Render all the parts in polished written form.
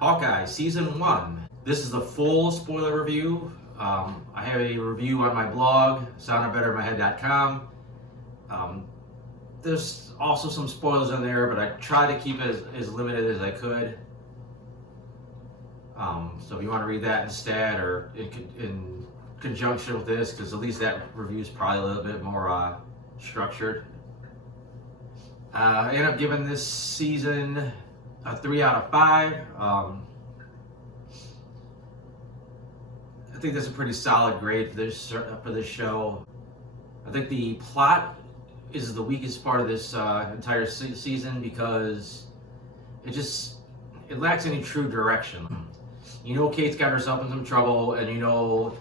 Hawkeye Season 1. This is the full spoiler review. I have a review on my blog, soundedbettermyhead.com. There's also some spoilers in there, but I try to keep it as limited as I could. So if you want to read that instead, or in conjunction with this, because at least that review is probably a little bit more structured. I ended up giving this season a 3 out of 5. I think that's a pretty solid grade for this show. I think the plot is the weakest part of this entire season because it lacks any true direction. You know Kate's got herself in some trouble, and you know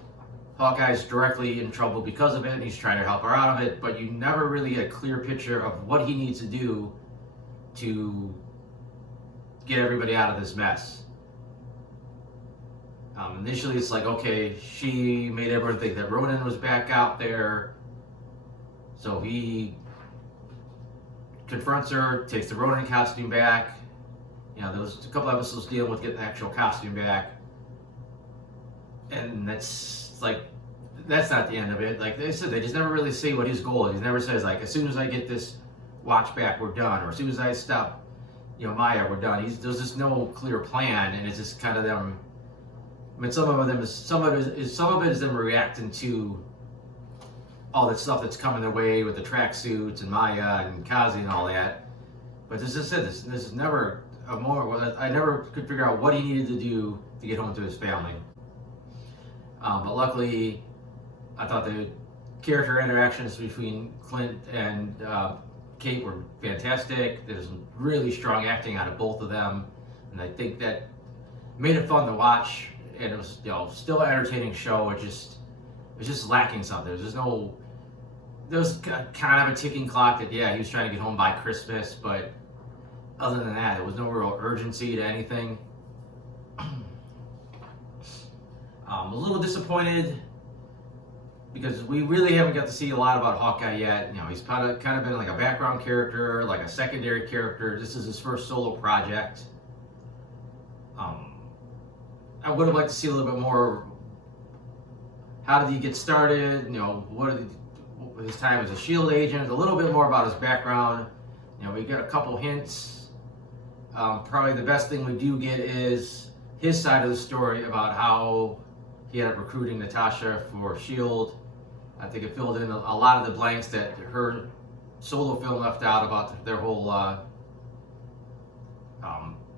Hawkeye's directly in trouble because of it, and he's trying to help her out of it, but you never really get a clear picture of what he needs to do to get everybody out of this mess. Initially it's like, okay, she made everyone think that Ronan was back out there, so he confronts her, takes the Ronan costume back. You know, there was a couple episodes dealing with getting the actual costume back, and that's not the end of it. Like they said, they just never really say what his goal is. He never says, like, as soon as I get this watch back, we're done, or as soon as I stop, Maya, we're done. There's just no clear plan, and it's just kind of them. I mean, some of it is them reacting to all that stuff that's coming their way with the tracksuits and Maya and Kazi and all that. But this is never a moment where I never could figure out what he needed to do to get home to his family. But luckily, I thought the character interactions between Clint and Kate were fantastic. There's really strong acting out of both of them, and I think that made it fun to watch. And it was, still an entertaining show. It was just lacking something. There was kind of a ticking clock that, he was trying to get home by Christmas, but other than that, there was no real urgency to anything. A little disappointed because we really haven't got to see a lot about Hawkeye yet. He's kind of been like a background character, like a secondary character. This is his first solo project. I would have liked to see a little bit more. How did he get started? His time as a SHIELD agent. A little bit more about his background. We got a couple hints. Probably the best thing we do get is his side of the story about how he ended up recruiting Natasha for SHIELD. I think it filled in a lot of the blanks that her solo film left out about their whole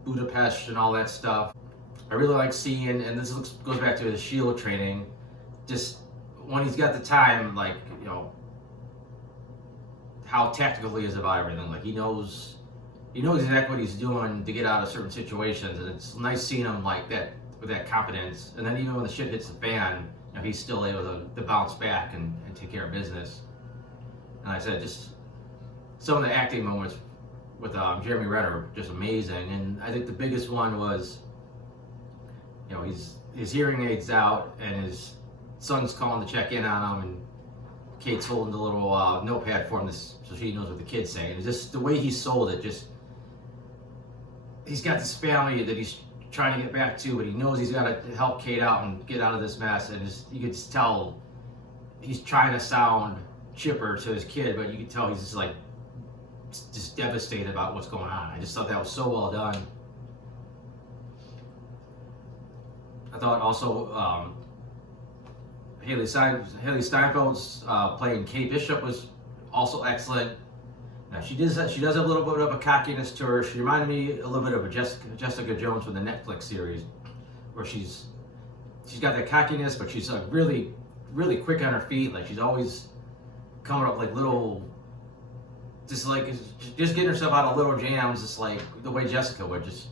Budapest and all that stuff. I really like seeing, and this goes back to his SHIELD training, just when he's got the time, how tactical he is about everything. Like he knows exactly what he's doing to get out of certain situations, and it's nice seeing him like that with that confidence. And then even when the shit hits the fan, he's still able to bounce back and take care of business. And like I said, just some of the acting moments with Jeremy Renner are just amazing. And I think the biggest one was, his hearing aid's out and his son's calling to check in on him, and Kate's holding the little notepad for him so she knows what the kid's saying. It's just the way he sold it. Just he's got this family that he's trying to get back to, but he knows he's got to help Kate out and get out of this mess. And you could just tell he's trying to sound chipper to his kid, but you could tell he's just devastated about what's going on. I just thought that was so well done. I thought also Haley Steinfeld's playing Kate Bishop was also excellent. Now she does have a little bit of a cockiness to her. She reminded me a little bit of a Jessica Jones from the Netflix series, where she's got that cockiness, but she's really, really quick on her feet. Like she's always coming up like little, just getting herself out of little jams, just like the way Jessica would just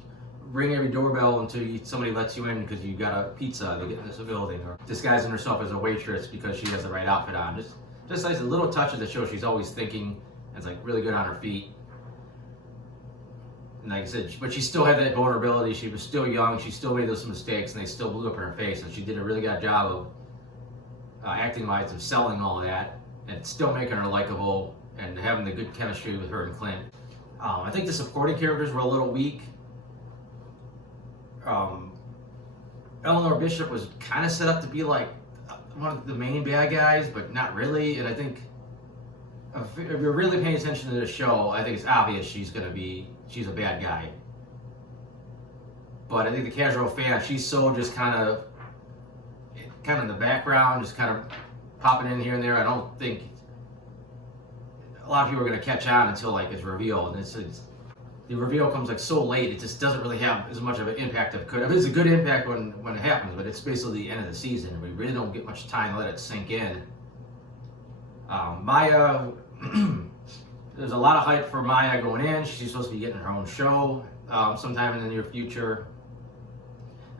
ring every doorbell until somebody lets you in because you got a pizza to get in this building, or disguising herself as a waitress because she has the right outfit on. Just like a little touches that show she's always thinking. It's like really good on her feet. And like I said, but she still had that vulnerability. She was still young. She still made those mistakes, and they still blew up in her face. And she did a really good job of acting-wise of selling all of that, and still making her likable and having the good chemistry with her and Clint. I think the supporting characters were a little weak. Eleanor Bishop was kind of set up to be like one of the main bad guys, but not really. And I think if you're really paying attention to the show, I think it's obvious she's a bad guy. But I think the casual fan, she's so just kind of in the background, just kind of popping in here and there. I don't think a lot of people are going to catch on until like it's revealed. And the reveal comes like so late, it just doesn't really have as much of an impact as it could. I mean, it's a good impact when it happens, but it's basically the end of the season. We really don't get much time to let it sink in. Maya, there's a lot of hype for Maya going in. She's supposed to be getting her own show sometime in the near future.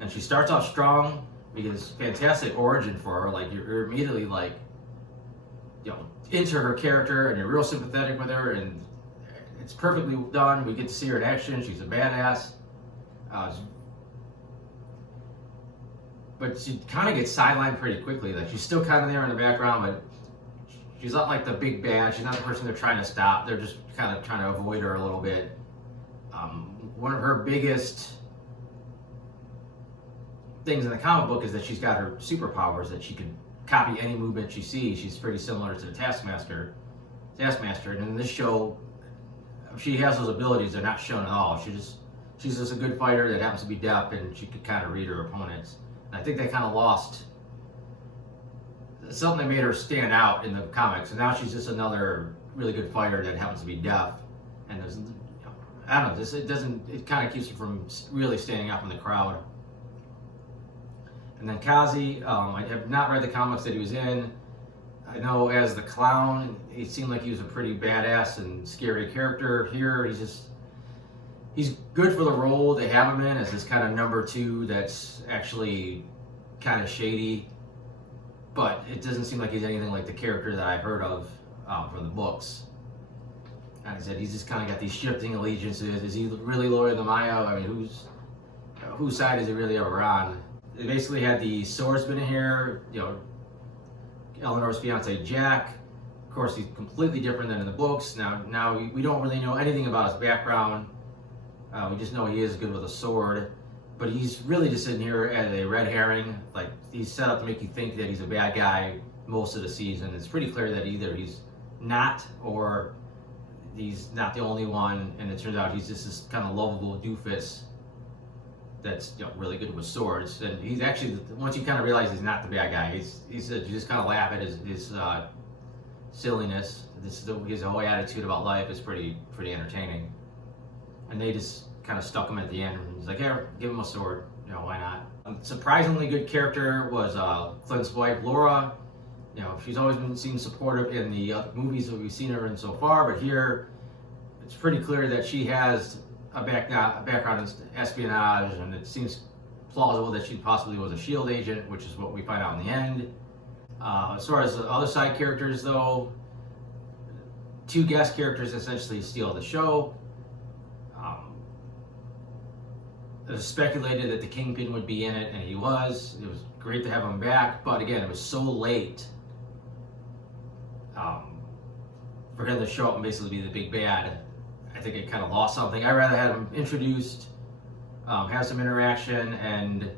And she starts off strong because fantastic origin for her. Like you're immediately like, into her character and you're real sympathetic with her, and it's perfectly done. We get to see her in action. She's a badass. But she kind of gets sidelined pretty quickly. Like she's still kind of there in the background, but she's not like the big bad. She's not the person they're trying to stop. They're just kind of trying to avoid her a little bit. One of her biggest things in the comic book is that she's got her superpowers, that she can copy any movement she sees. She's pretty similar to the Taskmaster, and in this show, she has those abilities. They're not shown at all. She's just a good fighter that happens to be deaf, and she could kind of read her opponents. And I think they kind of lost something that made her stand out in the comics, and now she's just another really good fighter that happens to be deaf. And there's, I don't know, it kind of keeps you from really standing out from the crowd. And then Kazi, I have not read the comics that he was in. I know as the clown, he seemed like he was a pretty badass and scary character. Here, he's good for the role they have him in as this kind of number two that's actually kind of shady. But it doesn't seem like he's anything like the character that I've heard of from the books. Like I said, he's just kind of got these shifting allegiances. Is he really loyal to Maya? I mean, whose side is he really ever on? They basically had the swordsman in here, Eleanor's fiance Jack. Of course, he's completely different than in the books. Now we don't really know anything about his background. We just know he is good with a sword, but he's really just sitting here as a red herring. Like he's set up to make you think that he's a bad guy most of the season. It's pretty clear that either he's not or he's not the only one, and it turns out he's just this kind of lovable doofus that's really good with swords. And he's actually, once you kind of realize he's not the bad guy, you just kind of laugh at his silliness. His whole attitude about life is pretty entertaining. And they just kind of stuck him at the end. He's like, here, give him a sword. Why not? Surprisingly good character was Clint's wife, Laura. She's always seemed supportive in the movies that we've seen her in so far, but here it's pretty clear that she has a background in espionage, and it seems plausible that she possibly was a S.H.I.E.L.D. agent, which is what we find out in the end. As far as the other side characters, though, two guest characters essentially steal the show. It was speculated that the Kingpin would be in it, and he was. It was great to have him back, but again, it was so late for him to show up and basically be the big bad. I think it kind of lost something. I'd rather have him introduced, have some interaction, and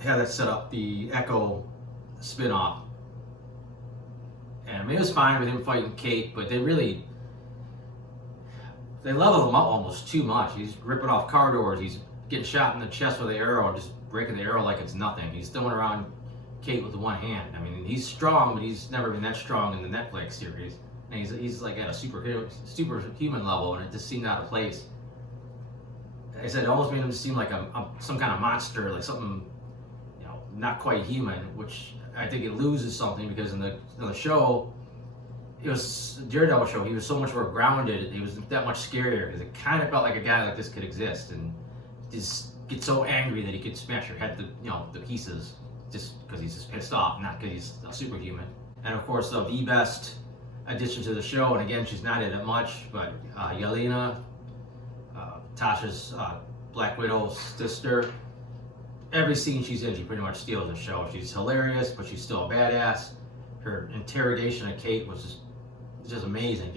have that set up the Echo spin-off. And I mean, it was fine with him fighting Kate, but they leveled him up almost too much. He's ripping off car doors. He's getting shot in the chest with an arrow, just breaking the arrow like it's nothing. He's throwing around Kate with the one hand. I mean, he's strong, but he's never been that strong in the Netflix series. And he's like at a superhuman level, and it just seemed out of place. Like I said, it almost made him seem like some kind of monster, like something, not quite human, which I think it loses something because in the show, it was a Daredevil show. He was so much more grounded. He was that much scarier because it kind of felt like a guy like this could exist, and just get so angry that he could smash your head to pieces just because he's just pissed off, not because he's a superhuman. And of course, the best addition to the show, and again, she's not in it much, but Yelena, Tasha's Black Widow's sister. Every scene she's in, she pretty much steals the show. She's hilarious, but she's still a badass. Her interrogation of Kate was just amazing.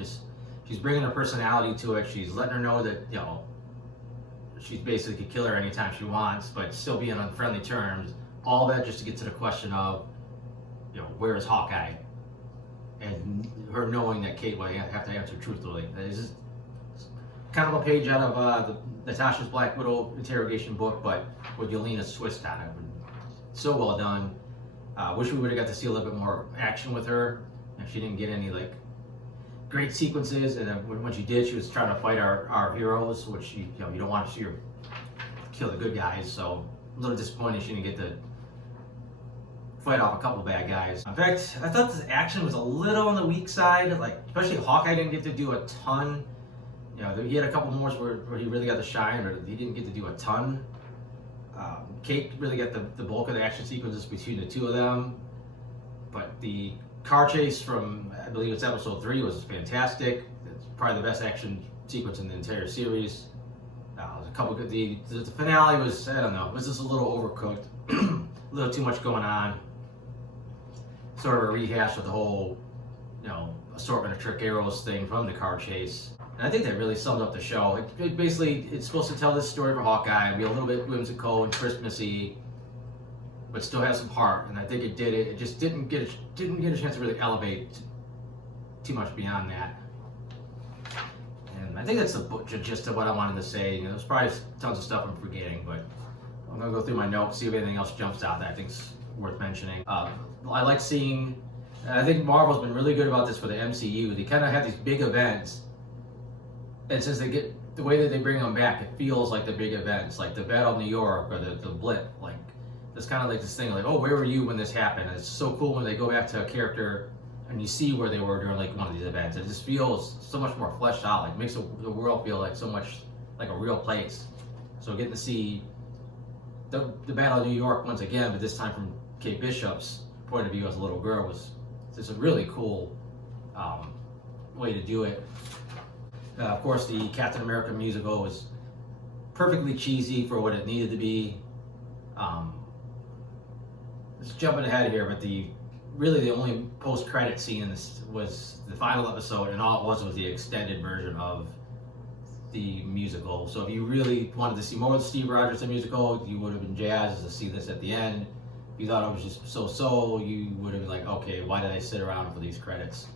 She's bringing her personality to it. She's letting her know that she's basically could kill her anytime she wants, but still being on friendly terms. All that just to get to the question of, where is Hawkeye? And her knowing that Kate will have to answer truthfully. That is just kind of a page out of Natasha's Black Widow interrogation book, but with Yelena's twist on it. So well done. Wish we would have got to see a little bit more action with her. She didn't get any great sequences, and then when she did, she was trying to fight our heroes, which you don't want to see her kill the good guys. So a little disappointed she didn't get to fight off a couple bad guys. In fact, I thought the action was a little on the weak side. Especially Hawkeye didn't get to do a ton. He had a couple more where he really got to shine, but he didn't get to do a ton. Kate really got the bulk of the action sequences between the two of them, but the car chase from, I believe it's episode 3, was fantastic. It's probably the best action sequence in the entire series. There's a couple good. The finale was, I don't know, it was just a little overcooked, a little too much going on. Sort of a rehash of the whole, assortment of trick arrows thing from the car chase. And I think that really summed up the show. It's supposed to tell this story for Hawkeye and be a little bit whimsical and Christmassy, but still have some heart. And I think it did it. It just didn't get a chance to really elevate too much beyond that. And I think that's the gist of what I wanted to say. There's probably tons of stuff I'm forgetting, but I'm gonna go through my notes, see if anything else jumps out that I think's worth mentioning. I like seeing. I think Marvel's been really good about this for the MCU. They kind of have these big events, and since they get the way that they bring them back, it feels like the big events, like the Battle of New York or the Blip. It's kind of like this thing, oh, where were you when this happened? And it's so cool when they go back to a character and you see where they were during one of these events. It just feels so much more fleshed out. It makes the world feel so much like a real place. So getting to see the Battle of New York once again, but this time from Kate Bishop's point of view as a little girl, was just a really cool way to do it. Of course, the Captain America musical was perfectly cheesy for what it needed to be. Just jumping ahead here, but the only post-credit scene in this was the final episode, and all it was the extended version of the musical. So if you really wanted to see more of the Steve Rogers the musical, you would have been jazzed to see this at the end. If you thought it was just so, you would have been like, okay, why did I sit around for these credits?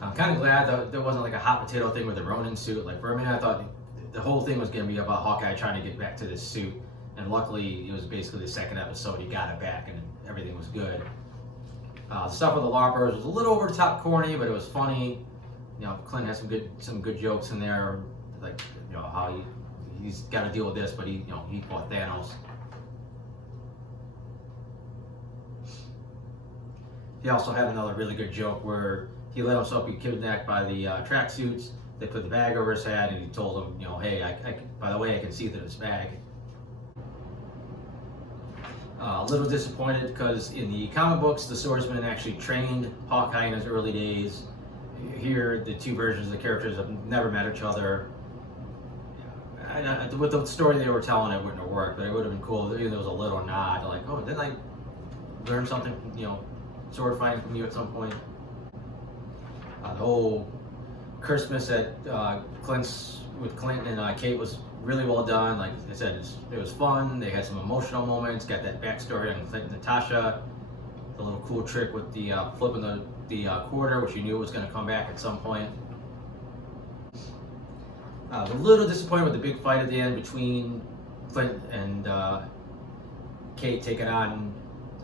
I'm kind of glad that there wasn't a hot potato thing with the Ronin suit. For a minute, I thought the whole thing was going to be about Hawkeye trying to get back to this suit. And luckily, it was basically the second episode, he got it back and everything was good. The stuff with the LARPers was a little over the top corny, but it was funny. Clint has some good jokes in there, how he's got to deal with this, but he fought Thanos. He also had another really good joke where he let himself be kidnapped by the tracksuits. They put the bag over his head, and he told him, hey, by the way, I can see through this bag. A little disappointed because in the comic books, the swordsman actually trained Hawkeye in his early days. Here, the two versions of the characters have never met each other. With the story they were telling, it wouldn't have worked, but it would have been cool if there was a little nod, oh, didn't I learn something, sword fighting from you at some point? The whole Christmas at with Clint and Kate was really well done. Like I said, it was fun. They had some emotional moments. Got that backstory on Clint and Natasha. The little cool trick with the flipping the quarter, which you knew was going to come back at some point. I was a little disappointed with the big fight at the end between Clint and Kate taking on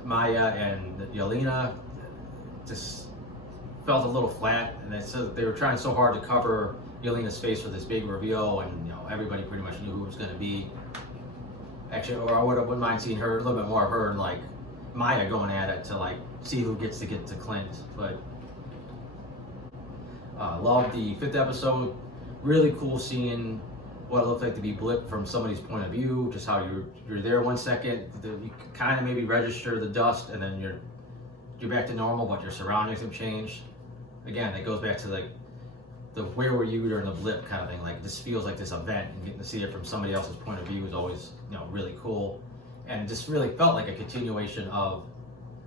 Maya and Yelena. Just felt a little flat, and they were trying so hard to cover Yelena's face with this big reveal, and everybody pretty much knew who it was going to be. Actually, or I wouldn't mind seeing her a little bit more of her and Maya going at it to see who gets to get to Clint. But loved the 5th episode. Really cool seeing what it looked like to be Blip from somebody's point of view. Just how you're there 1 second, you kind of maybe register the dust, and then you're back to normal, but your surroundings have changed. Again, it goes back to the where were you during the Blip kind of thing. This feels like this event, and getting to see it from somebody else's point of view is always really cool. And it just really felt like a continuation of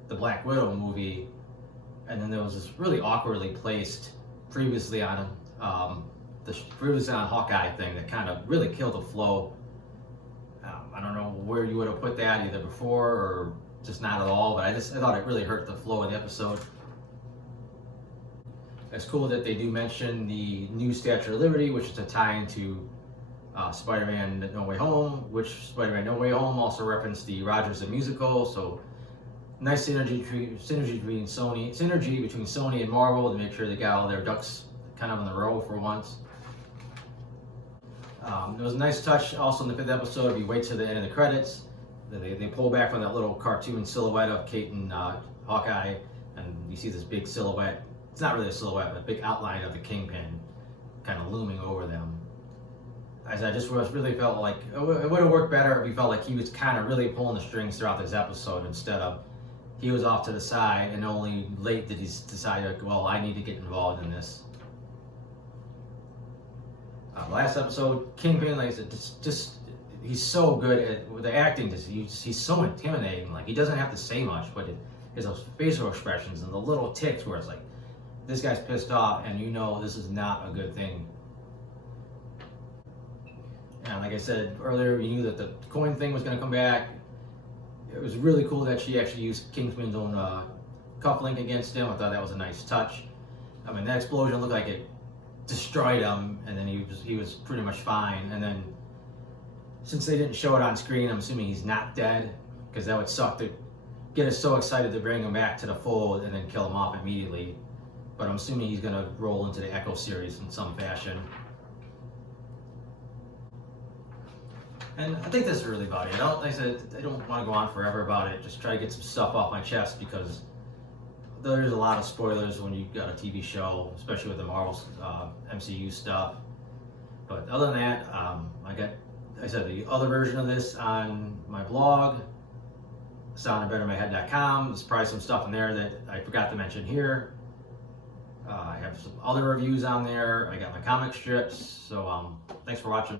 the Black Widow movie. And then there was this really awkwardly placed previously on previously on Hawkeye thing that kind of really killed the flow. I don't know where you would have put that, either before or just not at all, but I thought it really hurt the flow of the episode. It's cool that they do mention the new Statue of Liberty, which is a tie into Spider-Man No Way Home, which Spider-Man No Way Home also referenced the Rogers the Musical, so nice synergy between Sony and Marvel to make sure they got all their ducks kind of in the row for once. It was a nice touch also in the 5th episode. If you wait to the end of the credits, they pull back from that little cartoon silhouette of Kate and Hawkeye, and you see this big silhouette. It's not really a silhouette, but a big outline of the Kingpin kind of looming over them. I just really felt like it would have worked better if we felt like he was kind of really pulling the strings throughout this episode, instead of he was off to the side and only late did he decide, like, well, I need to get involved in this. Last episode, Kingpin, like I said, just he's so good at the acting. He's so intimidating. Like, he doesn't have to say much, but his facial expressions and the little ticks where it's like, this guy's pissed off, and you know this is not a good thing. And like I said earlier, we knew that the coin thing was going to come back. It was really cool that she actually used Kingpin's own cufflink against him. I thought that was a nice touch. I mean, that explosion looked like it destroyed him, and then he was pretty much fine. And then, since they didn't show it on screen, I'm assuming he's not dead, because that would suck to get us so excited to bring him back to the fold and then kill him off immediately. But I'm assuming he's going to roll into the Echo series in some fashion. And I think that's really about it. Like I said, I don't want to go on forever about it. Just try to get some stuff off my chest, because there's a lot of spoilers when you've got a TV show, especially with the Marvel MCU stuff. But other than that, I said the other version of this on my blog, soundandbettermyhead.com. There's probably some stuff in there that I forgot to mention here. I have some other reviews on there. I got my comic strips. So thanks for watching.